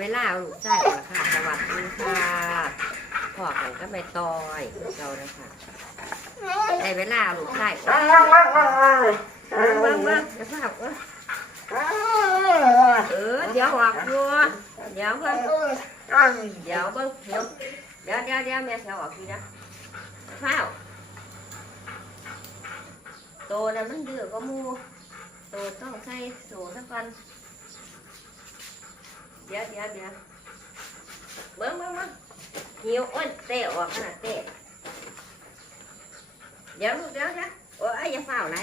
เวลาลูกชายก่อนค่ะสวัสดีค่ะพอกันก็ไปตอยเราเลยค่ะได้เวลาลูกชายก่อนเบิ่งเบิ่งเดี๋ยวพ่อเออเออเดี๋ยวออกอยู่เดี๋ยวเบิ่งเดี๋ยวเบิ่งเดี๋ยวเดี๋ยวเดี๋ยวเดี๋ยวแม่จะออกทีนะข้าวโตนะมันดื้อก็มูโตต้องใส่โซ่ซะก่อน เดี๋ยวเดี๋ยวเดี๋ยวเบิ้งเบิ้งเบิ้งหิวอ้นเตะออกขนาดเตะเดี๋ยวลูกเดี๋ยวนะโอ้ยอย่าเฝ้าไหน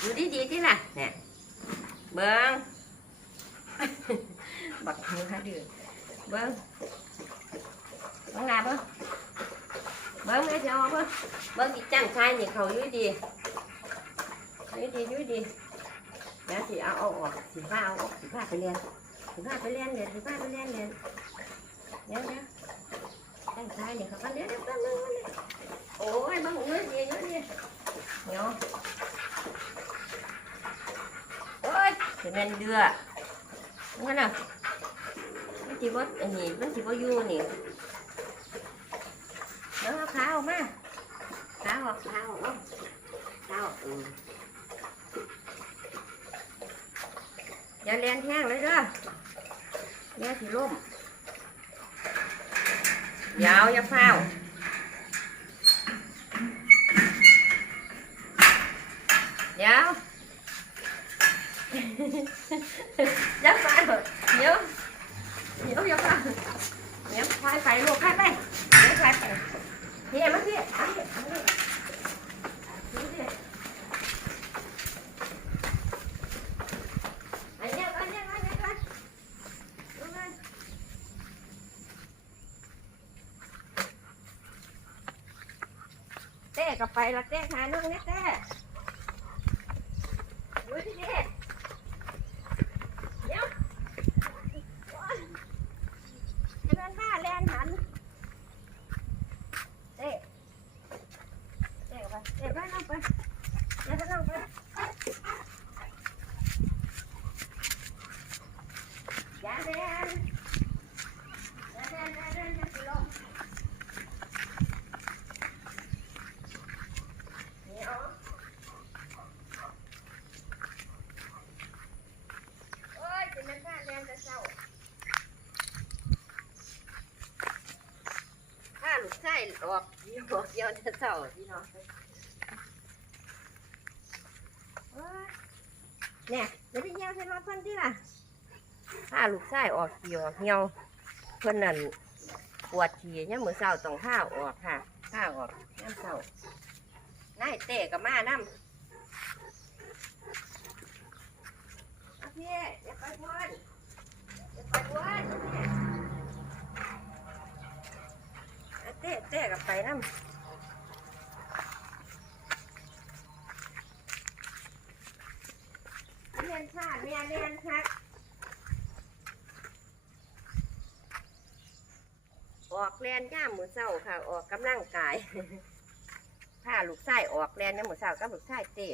อยู่ดีดีๆที่ล่ะเนี่ยเบิ้งบักหัวดื้อเบิ้งเบิ้งหน้าเบิ้งเบิ้งแม่จะเอาเบิ้งเบิ้งอีจังชายนี่เขาอยู่ดีอยู่ดีอยู่ดีเดี๋ยวสิเอาเอาออกสิผ้าเอาออกสิผ้าไปเรียน สิพาไปเรียนเรียนสิพาไปเรียนเรียนเดี๋ยวเดี๋ยวตั้งใจนี่เขาก็เดี๋ยวเดี๋ยวแป๊บนึงโอ้ยบังเงินเยอะเยอะเยอะเดี๋ยวโอ้ยจะเป็นเดืองั้นน่ะมันจีบว่าอันนี้มันจีบว่ายู่นี่เดี๋ยวเอาขาออกมาขาออกขาออกเอาขาออกอืมอย่าเรียนแห้งเลยเด้อ แม่สิล่มยาวอย่าเฝ้าเดี๋ยว อย่าเฝ้าเดี๋ยวเดี๋ยวอย่าเฝ้าเดี๋ยวไปไปลูกไปไปเดี๋ยวไปไปเฮียมาพี่มาพี่มาพี่มาพี่อันเนี้ยอันเนี้ยอันเนี้ยอันเนี้ย เต้ก็ ไปละเต้หาน้องเนี่ยเต้ดูที่นี่เดี๋ยวโอ๊ยให้มันผ้าแลนหันเต้เต้ก็ไปเต้ไปน้องไปเต้ไปน้องไปอย่าเดินอย่าเดินอย่าเดินอย่าสิลม เหนียวโอ้ยเป็นนักการเรียนแต่เช้าถ้าลูกไส้ ออกเดียวออกเดียวแต่เช้าพี่น้องเนี่ยเดี๋ยวไปเหี่ยวใส่รถเพิ่อนที่ล่ะถ้าลูกไส้ออกเดียวเหี่ยวเพิ่อนนั่นปวดฉี่เนี่ยมือเช้าต้องผ้าวออกค่ะผ้าวออกยามเช้านายเตะกับมาน้ำเอาพี่อย่าไปวนอย่าไปวน เอาเตะเตะกับไปนำเรียนค่ะเรียนเรียนค่ะออกเรียนย่ามมือเศร้าค่ะ ออกกำลังกายถ้าลูกชายออกแลนเนี่ยหมูสาวกับลูกชายเตะ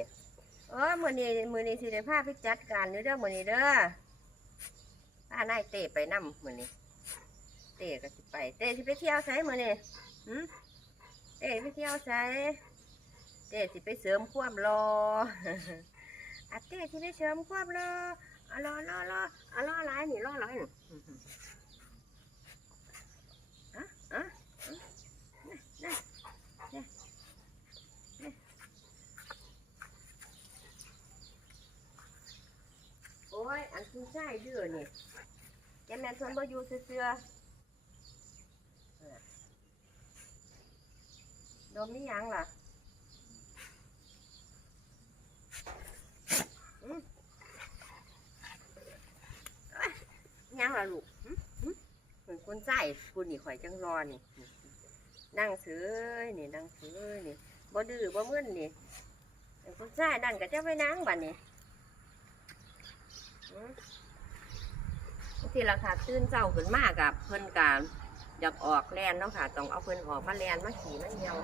เออมือนี้มือนี้สิได้พาไปจัดการอยู่เด้อมือนี้เด้อพานายเตะไปนํมือนี้เตะก็สิไปเตะสิไปเที่ยวไสมือนี้หืมเตะไปเที่ยวไสเตะสิไปเสริมความรออะเตะสิไปเสริมความรออรอรอรออรอหลายนี่รอหลายนี่อะอะนั่นนั่โอ้ยอันคุณชายเดือนี่แกแมนทนบ่อยู่เสือๆเออโดมนี่ยังล่ะยังล่ะลูกเหมือนคนใส่คุณนี่ข่อยจังรอนี่ นั่งเฉยนี่นั่งเฉยนี่บ่ดื้อบ่มึนนี่เป็นคนใส่นั่นก็จะไปนั่งบัดนี้บางทีราคาตื่นเจ้าขึ้นมากกับเพิ่นการ อยาออกแลนเนาะค่ะ ต้องเอาเพื่อนหอกมาแลนมาขี่มาเหี่ยว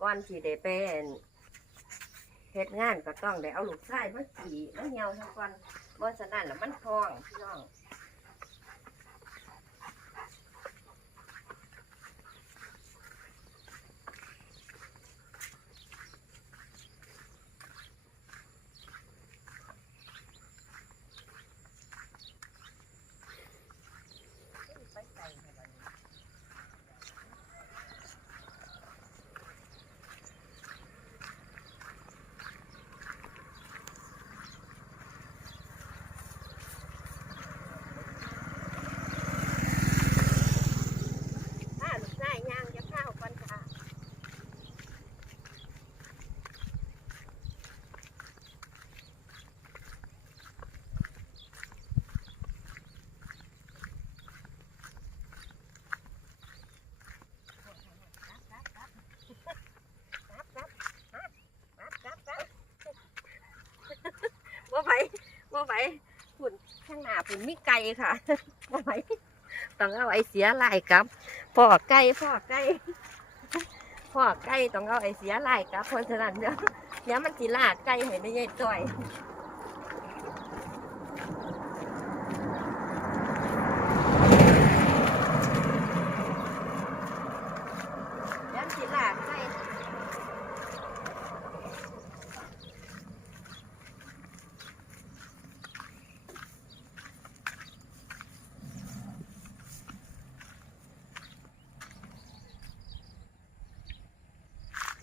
ก้อนสีเดเป็น เฮ็ดงานก็ต้องได้เอาลูกชายมาขี่มาเหี่ยวซะก่อนบ่ฉะนั้นแล้วมันท้องพี่น้อง ถ้าลูกชายย่างจะข้าวก่อนค่ะ ว่าไป ไปฝุ่นข้างหน้าฝุ่นมีไก่ค่ะว่าไปต้องเอาไอ้เสียลายกลับพ่อไก่พ่อไก่พ่อไก่ต้องเอาไอ้เสียลายกลับเพราะฉะนั้นเดี๋ยวเดี๋ยวมันสิลากไก่ให้ได้ยัยจ่อยเดี๋ยวมันสิลากไก่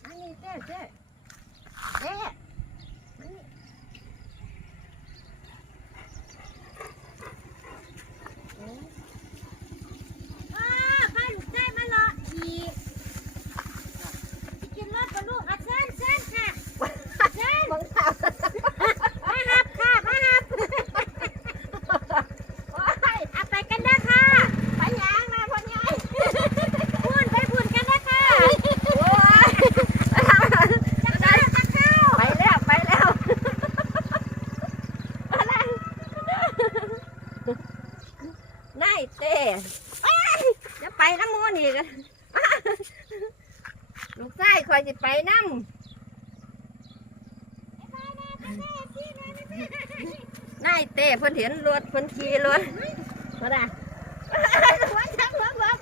อันนี้เจ๊เจ๊เจ๊อันนี้เอ๊ะ อ้าป้าลูกชายมารออีกกินรถกับลูกอะเชิญเชิญค่ะ มึงถาม มารับค่ะมารับ โอ้ย เอาไปกันเด้อค่ะ ไปยางนะพ่อใหญ่ พูนไปพูนกันเด้อค่ะ โอ้ย จะเข้าจะเข้า ไปแล้วไปแล้วนายเต้เอ้ยจะไปน้ำมูนี่กันลูกชาย คอยจะไปน้ำนายเต้เพิ่นเห็นรถเพิ่นขี่รถมาได้หัวจังหัวบอก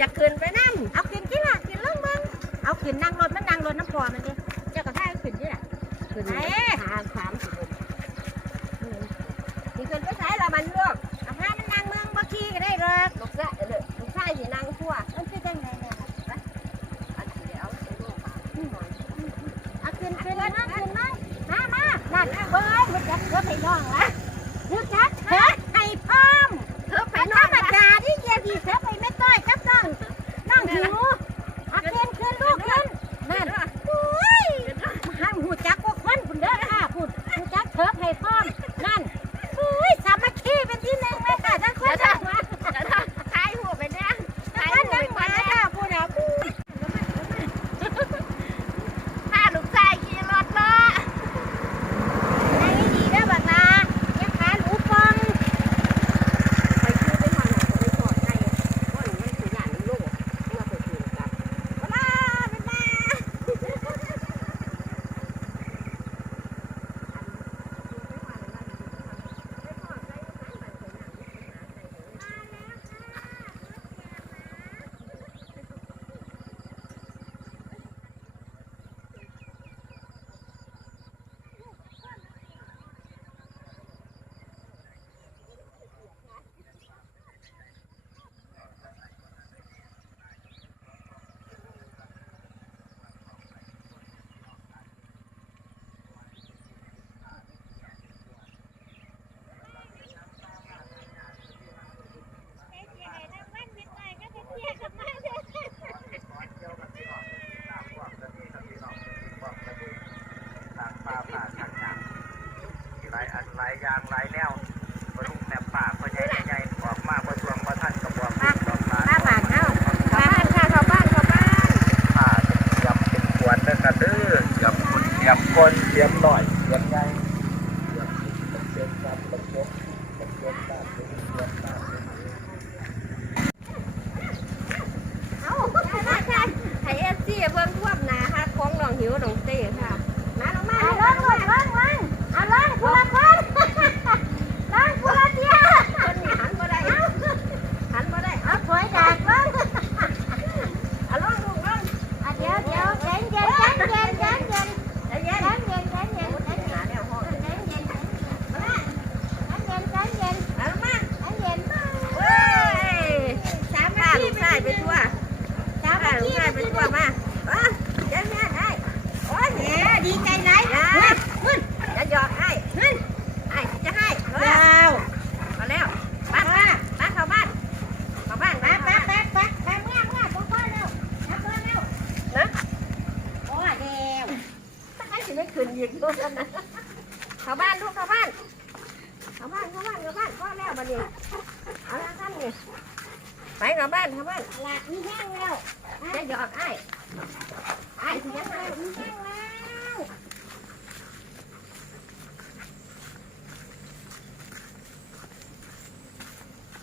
จะขึ้นไปนั่งเอาขึ้นที่ล่ะขึ้นลงเบิ่งเอาขึ้นนั่งรถมันนั่งรถน้ำพอมันดิเจ้าก็ท่าเอาขึ้นที่ล่ะขึ้นไหนหาสามสิบสิขึ้นไปใช้ละมันลูกเอาพามันนั่งเมืองบ่ขี่ก็ได้หรอกลูกชายเออลูกชายสินั่งทั่ว มันคือจังไดเนี่ย อันเดียวไอ้ลูกบาทหน่อย เอาขึ้นขึ้นมาขึ้นมามามานั่นเบิ้งมันจักรถให้ น้องละ คนเสียงหน่อยเสียงไง ยืนอยู่นะเข้าบ้านลูกเข้าบ้านเข้าบ้านเข้าบ้านเข้าบ้านพ่อแล้วบัดนี้เอาละท่านนี่ไปเข้าบ้านเข้าบ้านหลักมีแห้งแล้วจะหยอกไอ้ไอ้เสียงไอ้มีแห้งแล้ว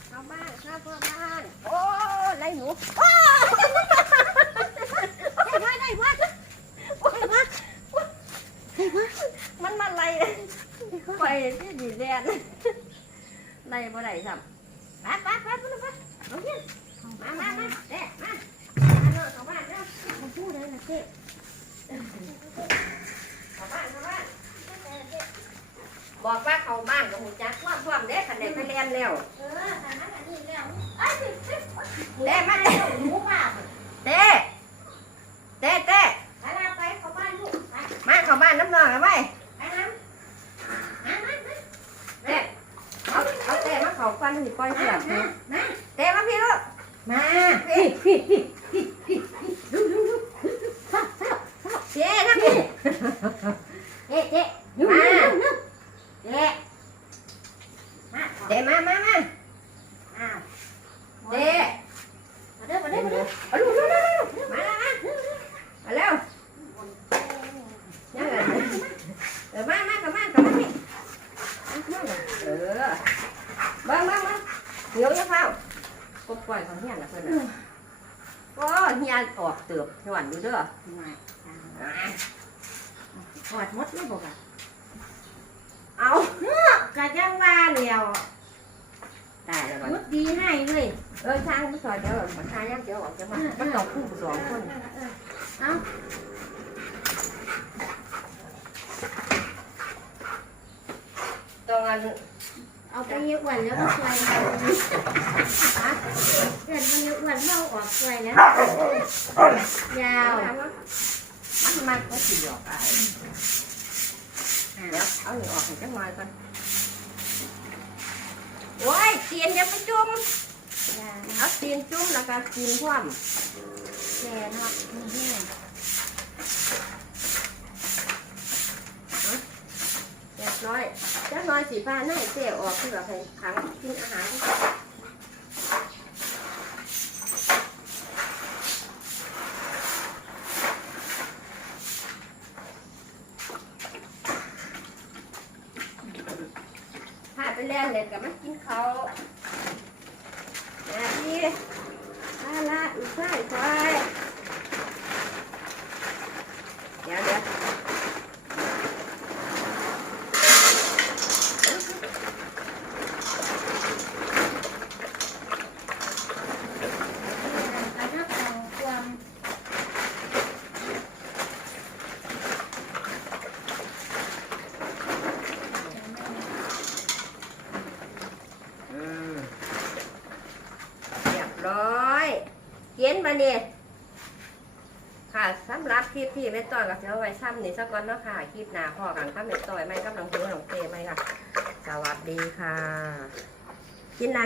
เข้าบ้านเข้าบ้านโอ้ไรหนู ด้คันได้ไปเรียนแล้วเออแต่นั้นอันนี้แล้วเอ้ยเด้มาหมูป่าเต้เต้เต้ไปลาไปเข้าบ้านลูกไปมาเข้าบ้านน้ำนองแล้วไหมไปน้ำมามามาเต้เอาเอาเต้มาเข้าฟันสิปล่อยเสือกมามาเต้มาพี่ลูกมาพี่พี่พี่พี่พี่ดูดูดูเจ๊นะพี่ เจ๊เจ๊ดูดูดูเจ๊มา เต้มามามาอ้าวเต้มาเด้อมาเด้อมาเด้อเอาลูกลูกลูกลูกมาแล้วมามาเร็วยังไงเออมามาเข้ามาเข้ามาพี่เออเบิ้งเบิ้งเบิ้งเหนียวยังเฝ้ากบปล่อยของเฮียนะเพื่อนน่ะก็เฮียออกเติบหย่อนดูเด้อมาอ่าถอดมดไม่บอกอะเอากะจังว่าเดียว ได้แล้วก่อนมดดีให้เลยเออช่างผู้สอนเดี๋ยวมันช่างยังเดี๋ยวออกจะมามันต้องคู่สองคนเอาตรงนั้นเอาไปเยอะวันแล้วก็ช่วยเราฮะเกิดมันเยอะวันเราออกช่วยแล้วยาวมันมันก็สิออกไปเดี๋ยวเอาหนึ่งออกให้จังหน่อยก่อน โอ้ยเตียนอย่าไปจุ่มยาวเอาเตียนจุ่มแล้วก็กินพร้อมแก่เนาะมันแห้งเรียบร้อยจังหน่อยสีฟ้าหน้าเจ๊ออกเพื่อให้ขังกินอาหาร พาไปเล่นเลยกับมันกินเขาวนาทีมาละอีกใส่ใช่ายเดี๋ยวเดี๋ยว อันนั้นของความ อืมเรียบร้อย เย็นมาเนี่ยค่ะสำหรับคลิปที่แม่ต้อยกับเจ้าไว้ซ้ำนี่สักก่อนเนาะค่ะคลิปหน้าพ่อกันค่ะแม่ต้อยไม่กับน้องหูน้องเต้ไม่ค่ะ สวัสดีค่ะกินนา